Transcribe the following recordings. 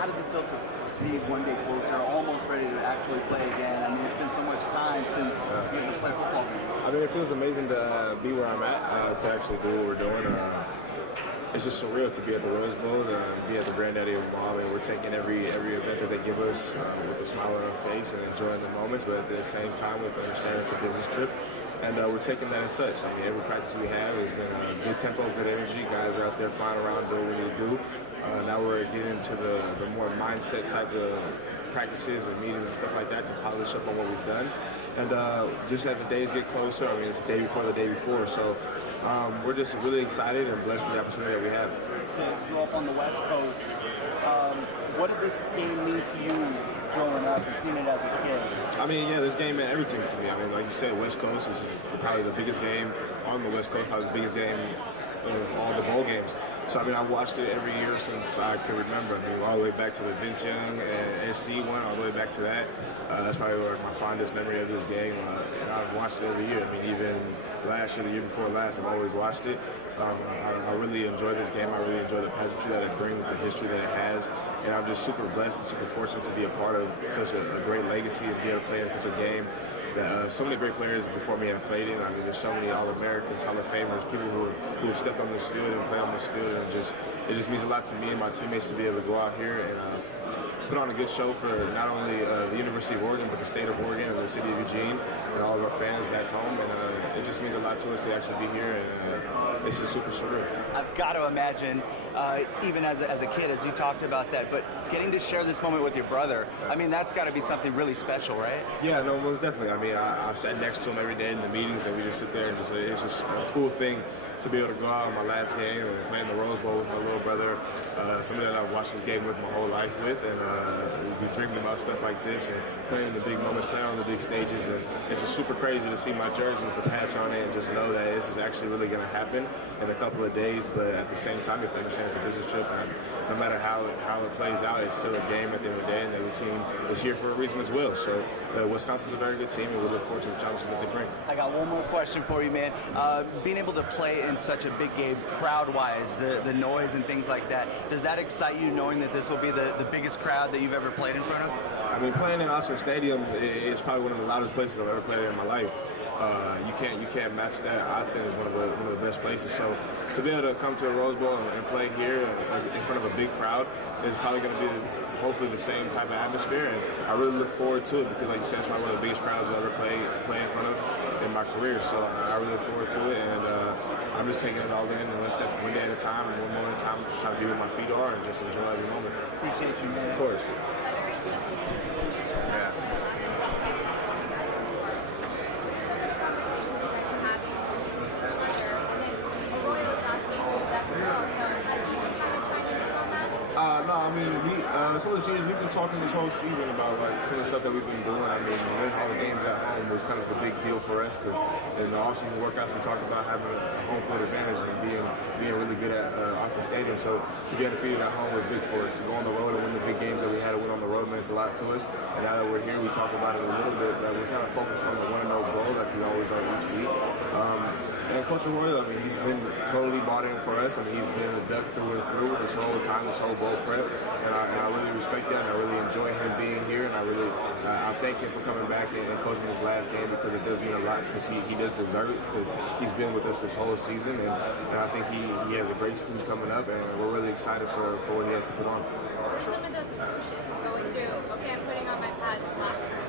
how does it feel to be one day closer, almost ready to actually play again? I mean, it's been so much time since you had to play football. I mean, it feels amazing to be where I'm at, to actually do what we're doing. It's just surreal to be at the Rose Bowl, to be at the Granddaddy of Them All. I mean, we're taking every event that they give us with a smile on our face and enjoying the moments, but at the same time, we have to understand it's a business trip. And we're taking that as such. I mean, every practice we have has been a good tempo, good energy. Guys are out there flying around doing what we need to do. Now we're getting into the more mindset type of practices and meetings and stuff like that to polish up on what we've done. And just as the days get closer, I mean, it's the day before the day before. So we're just really excited and blessed for the opportunity that we have. To grow up on the West Coast, what did this game mean to you growing up and seeing it as a kid? I mean, yeah, this game meant everything to me. I mean, like you said, West Coast, this is probably the biggest game on the West Coast, probably the biggest game of all the bowl games. So, I mean, I've watched it every year since I can remember. I mean, all the way back to the Vince Young and SC one, all the way back to that. That's probably my fondest memory of this game. And I've watched it every year. I mean, even last year, the year before last, I've always watched it. I really enjoy this game. I really enjoy the pageantry that it brings, the history that it has. And I'm just super blessed and super fortunate to be a part of such a great legacy and be able to play in such a game that so many great players before me have played in. I mean, there's so many All-Americans, Hall of Famers, people who have stepped on this field and played on this field. And it just means a lot to me and my teammates to be able to go out here and put on a good show for not only the University of Oregon, but the state of Oregon and the city of Eugene and all of our fans back home. And it just means a lot to us to actually be here. And it's just super surreal. I've got to imagine, even as a kid, as you talked about that, but getting to share this moment with your brother, I mean, that's got to be something really special, right? Yeah, no, most definitely. I mean, I've sat next to him every day in the meetings, and we just sit there and it's just a cool thing to be able to go out on my last game and play in the Rose Bowl with my little brother, somebody that I've watched this game with my whole life with, and we've been dreaming about stuff like this and playing in the big moments, playing on the big stages, and it's just super crazy to see my jersey with the patch on it and just know that this is actually really going to happen in a couple of days. But at the same time, you have to understand it's a business trip, and no matter how it plays out, it's still a game at the end of the day, and the team is here for a reason as well. So Wisconsin's a very good team, and we look forward to the challenges that they bring. I got one more question for you, man. Being able to play in such a big game, crowd-wise, the noise and things like that, does that excite you knowing that this will be the biggest crowd that you've ever played in front of? I mean, playing in Austin Stadium is probably one of the loudest places I've ever played in my life. You can't match that. Austin is one of the best places. So to be able to come to the Rose Bowl and play here in front of a big crowd is probably going to be hopefully the same type of atmosphere. And I really look forward to it because, like you said, it's probably one of the biggest crowds I've ever play in front of in my career. So I really look forward to it, and I'm just taking it all in and one day at a time, and one moment at a time, just trying to be where my feet are and just enjoy every moment. Appreciate you, man. Of course. Yeah. No, I mean, some of the seniors, we've been talking this whole season about like some of the stuff that we've been doing. I mean, winning all the games at home was kind of a big deal for us because in the off-season workouts we talked about having a home field advantage and being really good at Austin Stadium. So to be undefeated at home was big for us. To go on the road and win the big games that we had to win on the road meant a lot to us. And now that we're here, we talk about it a little bit, that we're kind of focused on the 1-0 goal like we always are each week. And Coach Royal, I mean, he's been totally bought in for us. I mean, he's been a duck through and through this whole time, this whole bowl prep, and I really respect that, and I really enjoy him being here, and I thank him for coming back and coaching this last game because it does mean a lot because he does deserve it because he's been with us this whole season, and I think he has a great scheme coming up, and we're really excited for what he has to put on. Some of those emotions going through, okay, I'm putting on my pads the last time.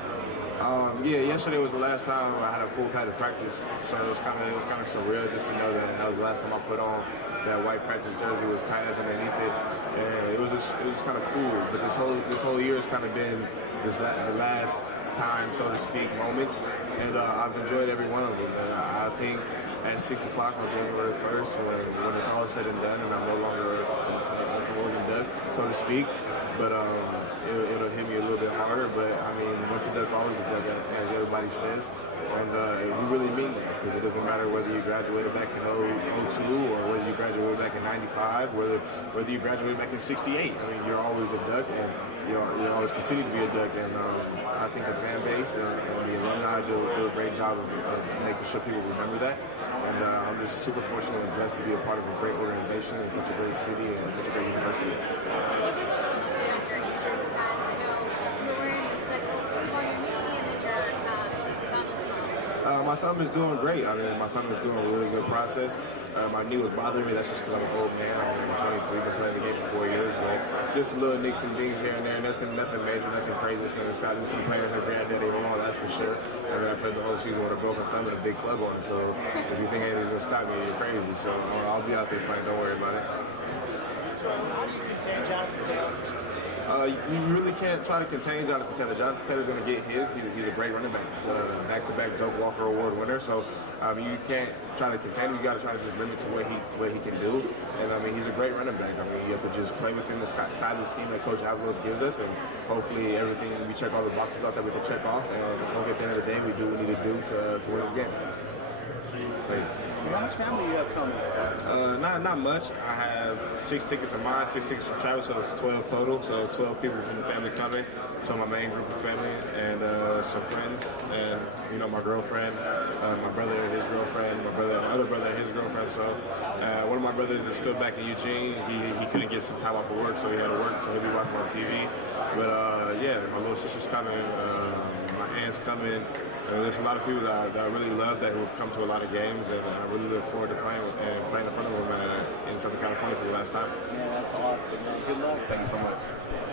Yeah, yesterday was the last time I had a full padded practice, so it was kind of surreal just to know that was the last time I put on that white practice jersey with pads underneath it, and it was just kind of cool. But this whole year has kind of been the last time, so to speak, moments, and I've enjoyed every one of them. And I think at 6 o'clock on January 1st, when it's all said and done, and I'm no longer an Oregon Duck, so to speak. But it'll hit me a little bit harder. But I mean, once a duck, always a duck, as everybody says. And we really mean that because it doesn't matter whether you graduated back in 02 or whether you graduated back in 95, whether you graduated back in 68. I mean, you're always a duck, and you'll always continue to be a duck. And I think the fan base and the alumni do a great job of making sure people remember that. And I'm just super fortunate and blessed to be a part of a great organization in such a great city and such a great university. My thumb is doing great. I mean, my thumb is doing a really good process. My knee was bothering me. That's just because I'm an old man. I mean, I'm 23, been playing the game for 4 years, but just a little nicks and dings here and there. Nothing major, nothing crazy. It's going to stop me from playing with the Granddaddy of Them All, that's for sure. I mean, I played the whole season with a broken thumb and a big club on, so if you think anything's going to stop me, you're crazy. So I'll be out there playing. Don't worry about it. So how do you contain Jonathan Taylor? You really can't try to contain Jonathan Taylor. Jonathan Taylor's going to get his. He's a great running back, back-to-back Doak Walker Award winner. So you can't try to contain him. You got to try to just limit to what he can do. And I mean, he's a great running back. I mean, you have to just play within the side of the scheme that Coach Avalos gives us, and hopefully everything we check all the boxes out that we can check off. And hopefully at the end of the day, we do what we need to do to win this game. Thanks. How much family do you have coming? Not much. I have 6 tickets of mine, 6 tickets from Travis, so it's 12 total. So 12 people from the family coming. So my main group of family and some friends, and my girlfriend, my brother and his girlfriend, my other brother and his girlfriend. So one of my brothers is still back in Eugene. He couldn't get some time off of work, so he had to work. So he'll be watching on TV. But yeah, my little sister's coming. My aunt's coming. There's a lot of people that I really love that have come to a lot of games, and I really look forward to playing in front of them in Southern California for the last time. Yeah, that's a lot. Good luck. Thank you so much.